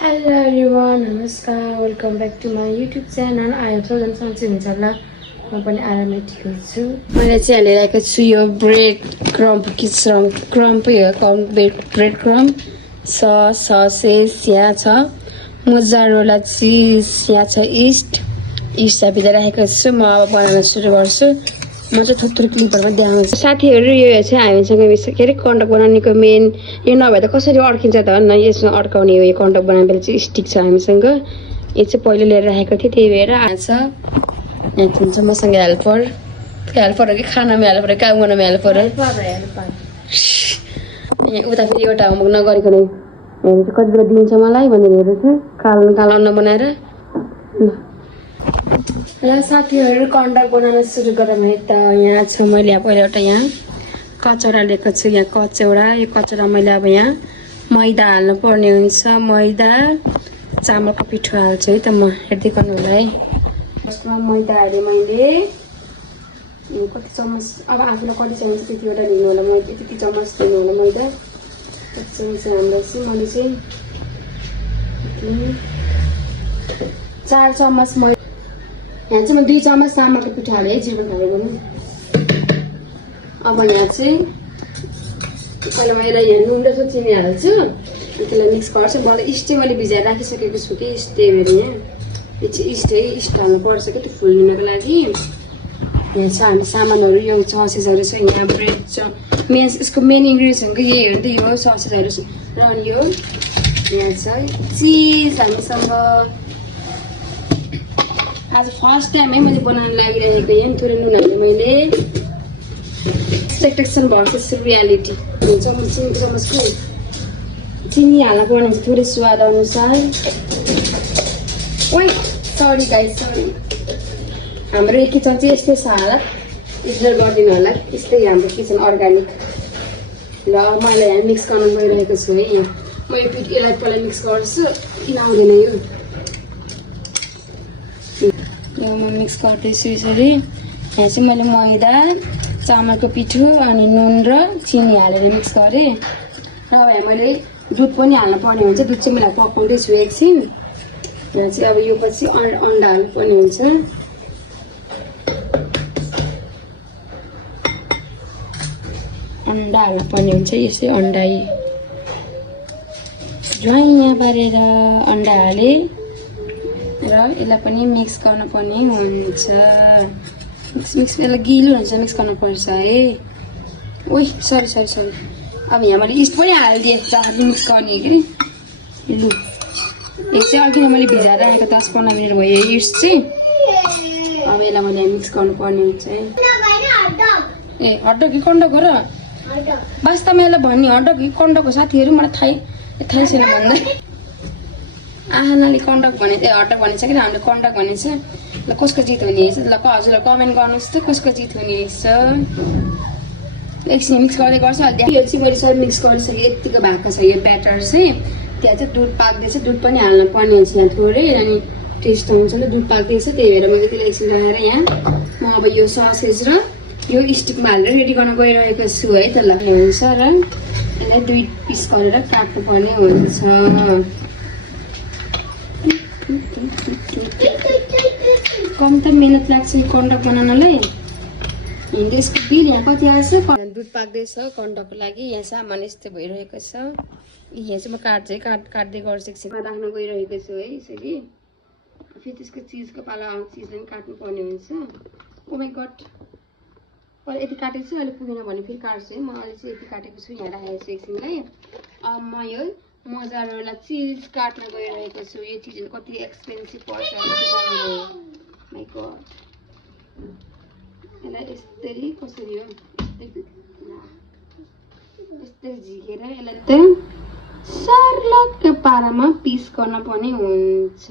Hello everyone, नमस्कार, welcome back to my YouTube channel. आयो सबजना सन्चै हुन्छ होला। म पनि आरामै ठिकै छु। मैले चाहिँ हालिरहेको छु यो ब्रेड क्रम्प क्रम्प हो, ब्रेड क्रम्प ससेस यहाँ छ, मोजारेला चिज यहाँ छ, इस्ट चाहिँ राखेको छु। म अब बनाउन सुरु गर्छु। म चाहिँ थोरै क्लिपहरूमा देखाउँछु। साथीहरू, यो चाहिँ हामीसँग के अरे कन्टक बनाउनेको मेन यो नभए त कसरी अड्किन्छ त न, यसमा अड्काउने हो। यो कन्टक बनाएर चाहिँ स्टिक छ हामीसँग। यो चाहिँ पहिले लिएर राखेको थिएँ, त्यही भएर आछ। यहाँ हुन्छ मसँग हेल्पर हो कि खानामा हेल्पर हो, काम गर्नमा हेल्पर हो। यहाँ उता फेरि एउटा होमवर्क नगरिकन कति बेला दिन्छ मलाई भनेर हेरेको छु, कालो अन्न बनाएर। ल साथीहरू, कन्टक बनाउन सुरु गरौँ है त। यहाँ छ मैले पहिला एउटा यहाँ कचौरा लिएको छु। यहाँ कचौरा, यो कचौरा मैले अब यहाँ मैदा हाल्नु पर्ने हुन्छ। मैदा चामलको पिठो हाल्छु है त। म हेर्दै गर्नु होला है। फर्स्टमा मैदा हालेँ मैले, कति चम्मच, अब आफूलाई कति चाहिन्छ त्यतिवटा लिनु होला। मैले त्यति चम्मच लिनु होला मैदा। कति चम्मच हाम्रो चाहिँ मैले चाहिँ 4 चम्मच मैदा। यहाँ चाहिँ म 2 चम्मच चामलको पिठो हालेँ है, जीवन हालेँ भने। अब यहाँ चाहिँ पहिला मैले यहाँ नुन र चिनी हाल्छु, त्यसलाई मिक्स गर्छु। मलाई इस्ट चाहिँ मैले भिजाएर राखिसकेको छु कि इस्ट, त्यही भएर यहाँ यो चाहिँ इस्ट है, इस्ट हाल्नु पर्छ कि त्यो फुल्नुको लागि। यहाँ छ हामी सामानहरू, यो ससेसहरू छ, यहाँ ब्रेड छ। यसको मेन इन्ग्रिडियन्ट्स भनेको यही हो नि त, यो ससेसहरू छ। र अनि यो यहाँ छ चिज हामीसँग। आज फर्स्ट टाइम है मैले बनाउन लागिरहेको। यहाँ थोरै नुन हाल्ने मैले। एक्सपेक्टेसन भर्सेस रियालिटी हुन्छ। म चम्मचको चिनी हाल्न पर्ने हुन्छ, थोरै स्वाद अनुसार। ओइ सरी गाइस, सरी। हाम्रो किचन चाहिँ यस्तै छ हालत, इग्नोर गरिदिनु होला। यस्तै हाम्रो किचन अर्ग्यानिक। ल मैले यहाँ मिक्स गर्न गइरहेको छु है। यहाँ म यो पिठ यसलाई पहिला मिक्स गर्छु, किन आउँदैन यो म मिक्स गर्दैछु यसरी। यहाँ चाहिँ मैले मैदा, चामलको पिठो अनि नुन र चिनी हालेर मिक्स गरेँ। र अब यहाँ मैले दुध पनि हाल्नु पर्ने हुन्छ। दुध चाहिँ मैले पकाउँदैछु एकछिन। यहाँ चाहिँ अब यो पछि अन्डा हाल्नु पर्ने हुन्छ। अन्डा हाल्नु पर्ने हुन्छ। यसै अन्डा ज्वाइँ पारेर अन्डा हालेँ र यसलाई पनि मिक्स गर्नुपर्ने हुन्छ। मिक्स यसलाई गिलो हुन्छ, मिक्स गर्नुपर्छ है। ओइ सरी। अब यहाँ मैले इस्ट पनि हालिदिएँ, जहाँ मिक्स गर्ने कि लु। एक चाहिँ अघि मैले भिजाएर राखेको 10-15 मिनट भयो इस्ट चाहिँ। अब यसलाई मैले मिक्स गर्नुपर्ने हुन्छ है। ए हटडग कि कन्डक हो र? वास्तवमा यसलाई भन्ने हटडग कि कन्डक हो साथीहरू, मलाई थाहै छैन भन्दा। आहानाले कन्डक भने हटडग भनेछ कि हामीले कन्डक भनेछ। ल कसको जित हुने रहेछ? ल हजुरलाई कमेन्ट गर्नुहोस् त कसको जित हुने रहेछ। एकछिन मिक्स गर्दै गर्छु। यो चाहिँ मैले सबै मिक्स गरिसकेँ, यतिको भएको छ यो ब्याटर चाहिँ। त्यहाँ चाहिँ दुध पाक्दैछ, दुध पनि हाल्नु पर्ने हुन्छ यहाँ थोरै। अनि टेस्ट हुन्छ नि, दुध पाक्दैछ, त्यही भएर मैले त्यसलाई एकछिन राखेर यहाँ म अब यो ससेज र यो स्टिकमा हालेर रेडी गर्न गइरहेको छु है त। ल हुन्छ र यसलाई 2 पिस गरेर काट्नु पर्ने हुन्छ। कम त मेहनत लाग्छ यो कन्डक बनाउनलाई। यसको बिल यहाँ कति आएछ? दुध पाक्दैछ कन्डकको लागि। यहाँ सामान यस्तै भइरहेको छ। यहाँ चाहिँ म काट्दै गर्छु, एकछिनमा राख्न गइरहेको छु है यसरी। फेरि त्यसको चिजको पाला चिजलाई पनि काट्नु पर्ने हुन्छ। ओ माई गड, अहिले यति काटेको छु, अहिले पुगेन भने फेरि काट्छु है। म अहिले चाहिँ यति काटेको छु, यहाँ राखेको छु एकछिनलाई। अब म यो मोजारेला चिज काट्न गइरहेको छु। यो चिजहरू कति एक्सपेन्सिभ पर्छ माई गड। यसलाई यस्तरी कसरी हो, यस्तै झिकेर यसलाई त सर्लक्क पारामा पिस गर्न पर्ने हुन्छ।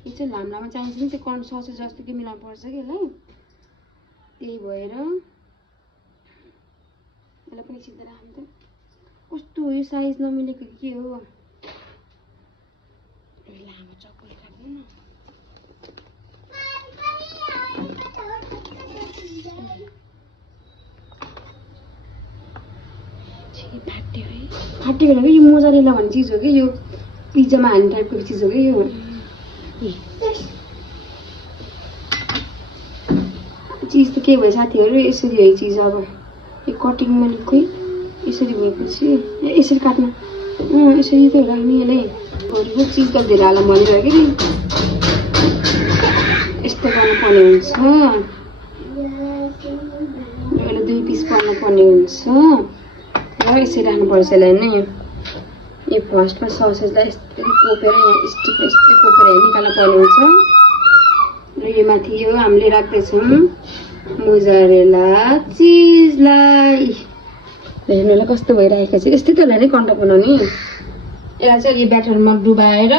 यो चाहिँ लामो चाहिन्छ नि, त्यो कर्न ससेज जस्तो कि मिलाउनु पर्छ कि यसलाई। त्यही भएर यसलाई पनि सिधै राख्नु त। कस्तो यो साइज नमिलेको के हो? लामो चक्कु काट्नु न। फाटी गयो कि यो मोजारेला भन्ने चिज हो कि यो पिज्जामा हाल्ने टाइपको चिज हो कि यो चिज त के भयो साथीहरू यसरी हो चिज अब यो कटिङ मैले खोइ यसरी भएपछि यसरी काट्नु यसरी त राख्ने नै अरू चिज त धेरै हाल्नु भनिरह्यो कि यस्तो गर्नुपर्ने हुन्छ एउटा 2 पिस पर्नुपर्ने हुन्छ र यसरी राख्नुपर्छ यसलाई नै यो फर्स्टमा ससेजलाई यस्तै कोपेर स्टिक यस्तै कोपेर निकाल्नु पर्ने हुन्छ र यो माथि यो हामीले राख्दैछौँ मोजारेला चिजलाई हेर्नुलाई कस्तो भइरहेको छ यस्तै त होला नि कन्डक बनाउने यसलाई चाहिँ यो ब्याटरमा डुबाएर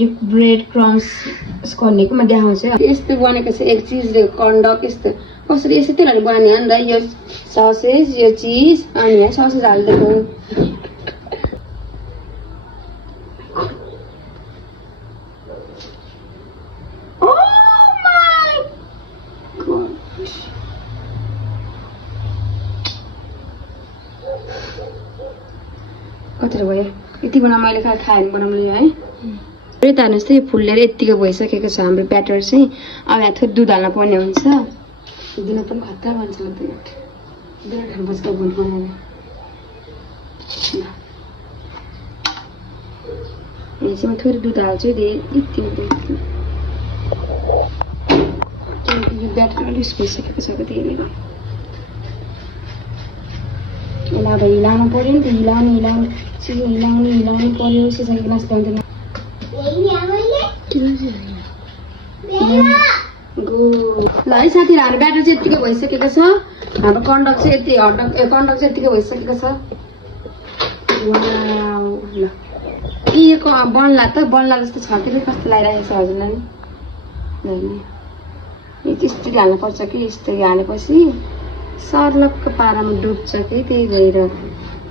यो ब्रेड क्रम्स गर्नेको म देखाउँछु यस्तो बनेको छ एक चिज र कन्डक यस्तो कसरी यसै त्यसलाई बनाउने हो नि त यो ससेज यो चिज अनि यहाँ ससेज हालिदिएको कतिवटा भयो यति बेला मैले खाएँ बनाउनु है त हेर्नुहोस् त यो फुलेर यत्तिको भइसकेको छ हाम्रो ब्याटर चाहिँ अब यहाँ थोरै दुध हाल्नु पर्ने हुन्छ दिन पनि खतरा भन्छ ल दुध खानुपर्छ भोलि बनाएर यहाँ चाहिँ म थोरै दुध हाल्छु यति यो ब्याटर अलिक भइसकेको छ त्यही भएर यसलाई अब हिलाउनु पऱ्यो नि त हिलाउनु पऱ्यो सिसाको ग्लास पाउँदैन ल है साथीहरू हाम्रो ब्याटर चाहिँ यत्तिकै भइसकेको छ हाम्रो कन्डक चाहिँ यति कन्डक चाहिँ यत्तिकै भइसकेको छ ल के बन्ला त बन्ला जस्तो छ कि कस्तो लागिरहेको छ हजुरलाई नि यो चाहिँ यस्तरी हाल्नुपर्छ कि यस्तरी हालेपछि सर्लक्क पारामा डुब्छ कि त्यही भएर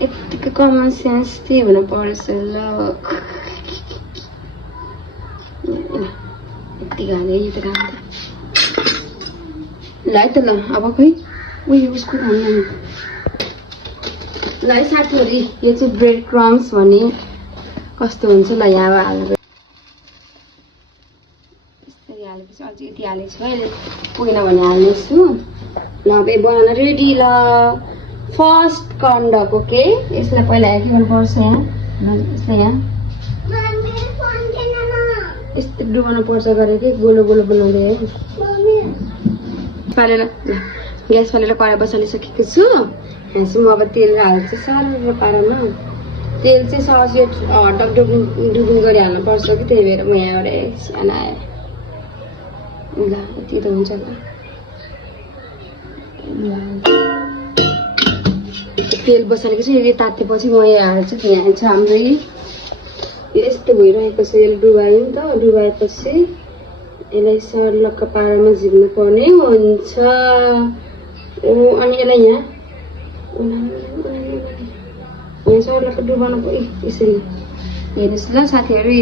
यत्तिकै कमन सेन्स त्यही हुनुपर्छ ल यत्तिको हाले यो त काम ल है त ल अब खोइ उयो उसको खानु ल है साथीहरू यो चाहिँ ब्रेड क्रम्स भन्ने कस्तो हुन्छ ल यहाँ हालेर यसरी हालेपछि अझै यति हालेको छु अहिले पुगेन भने हाल्नेछु ल अब बनाउन रेडी ल फर्स्ट कन्डक ओके यसलाई पहिला के गर्नुपर्छ यहाँ यसलाई यहाँ यस्तो डुबाउनु पर्छ गरेर कि गोलो गोलो बनाउँदै है फालेर ग्यास फालेर कराई बसालिसकेको छु यहाँ चाहिँ म अब तेल हाल्छु सानो पारामा तेल चाहिँ सस यो हटक डुबिङ गरी हाल्नुपर्छ कि त्यही भएर म यहाँबाट सानो आएँ ल यति त हुन्छ तेल बसालेको छु यो तातेपछि म यहाँ हाल्छु यहाँ छ हाम्रो यस्तो भइरहेको छ यसले डुबायो नि त डुबाएपछि यसलाई सर्लक्क पारामा झिक्नु पर्ने हुन्छ अनि यसलाई यहाँ सर्लक्क डुबाउनु पर्यो यसरी हेर्नुहोस् ल साथीहरू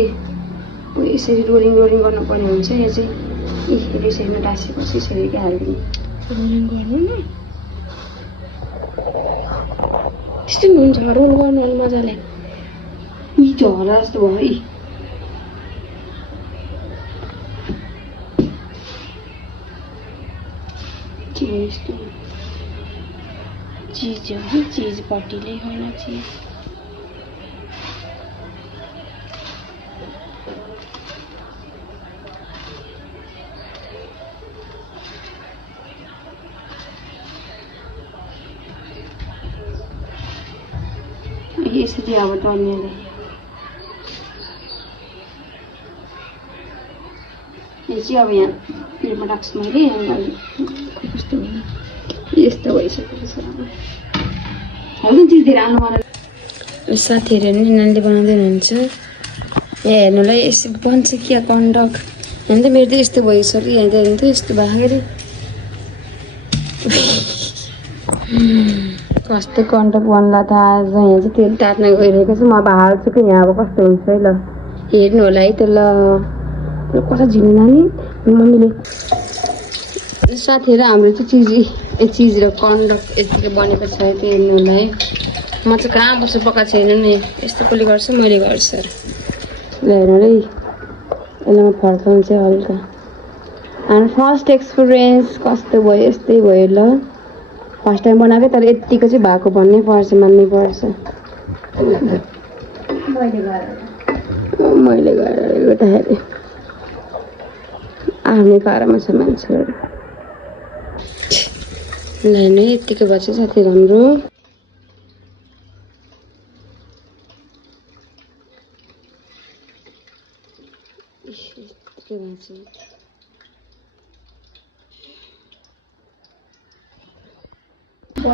यसरी रोलिङ गर्नुपर्ने हुन्छ यो चाहिँ यसरी टाँसेपछि यसरी क्या हालिदिनु रोलिङ गर्नु न त्यस्तो हुन्छ रोल गर्नु अलि मजाले झरा जस्तो भयो चीज हो चीज पट्टीले होला चीज यसरी अब तन्नेले यो चाहिँ अब यहाँ पिरमा राख्छु मैले कस्तो भयो यस्तो भइसकेको छ हल्का चिज धेरै हाल्नु पर्यो साथीहरू नि नानीले बनाउँदै हुनुहुन्छ यहाँ हेर्नुलाई यस्तो बन्छ कि कन्डक यहाँ त मेरो त यस्तो भइसक्यो यहाँ त हेर्नु त यस्तो भएको कस्तो कन्डक बन्ला त आज यहाँ चाहिँ तेल तात्न गइरहेको छ म अब हाल्छु कि यहाँ अब कस्तो हुन्छ है ल हेर्नु होला है त ल कता झिल्नु नानी मम्मीले साथीहरू हाम्रो चाहिँ चिज र कन्डक यतिको बनेको छ त्यो हेर्नु होला है म चाहिँ कहाँ बस्छु पकाएको छैन नि यस्तो कसले गर्छ मैले गर्छु ल हेर्नु है यसलाई म फर्काउनु चाहिँ हल्का अनि फर्स्ट एक्सपिरियन्स कस्तो भयो यस्तै भयो ल फर्स्ट टाइम बनाएको तर यतिको चाहिँ भएको भन्नै पर्छ मान्नै पर्छ मैले गरेर गर्दाखेरि आफ्नै पारामा छ मान्छेहरू ल नै यतिको भएछ साथी राम्रो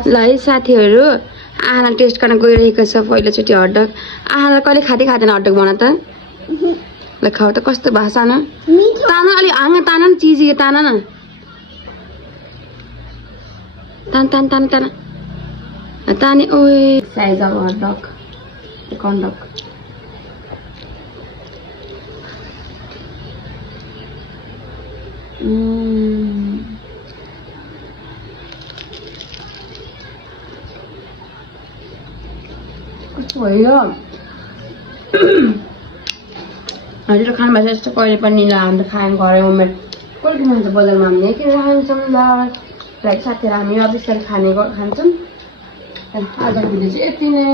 ल है साथीहरू आहालाई टेस्ट गर्न गइरहेको छ पहिलोचोटि हटडग आहालाई कहिले खाँदैन हटडग बना त ल खाऊ त कस्तो भाषा न तान अलि आमा तान न चिजी तान न तान तान तान तान ताने ओए साइज अब हटडग कन्डक कस्तो भयो हजुर खानु भएको जस्तो कहिले पनि ल हामी त खायौँ घरै उमेर कहिले किन बजारमा हामीले किन खान्छौँ ल साथीहरू हामी अफिसबाट खान्छौँ आज भिडियो चाहिँ यति नै